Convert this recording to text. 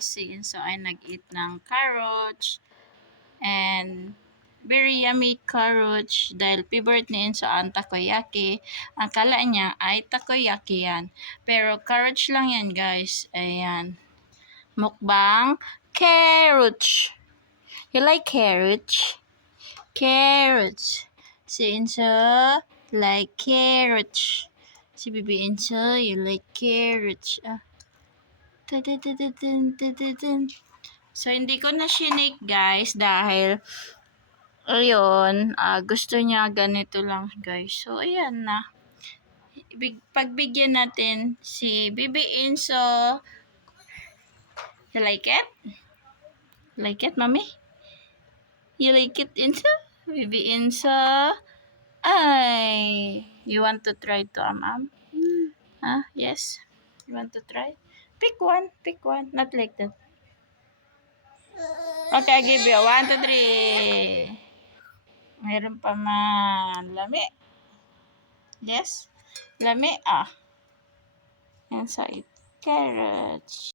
guys, si Inso ay nag-eat ng carrots and very yummy carrots dahil favorite ni Inso ang takoyaki. Ang kala niya ay takoyaki yan. Pero carrots lang yan guys. Ayan. Mukbang carrots. You like carrots? Carrots. Si Inso like carrots. Si Bibi Inso, you like carrots. So, hindi ko na shinake guys dahil ayun, gusto niya ganito lang guys. So, ayan na. Pagbigyan natin si Bibi Inso. You like it? Like it, mommy? You like it, Inso? Bibi Inso? Ay, you want to try to, Huh? Yes? You want to try? Pick one. Not like that. Okay, I give you 1, 2, 3. Mayroon pa man. Lami. Yes? Lami. Inside. Carrots.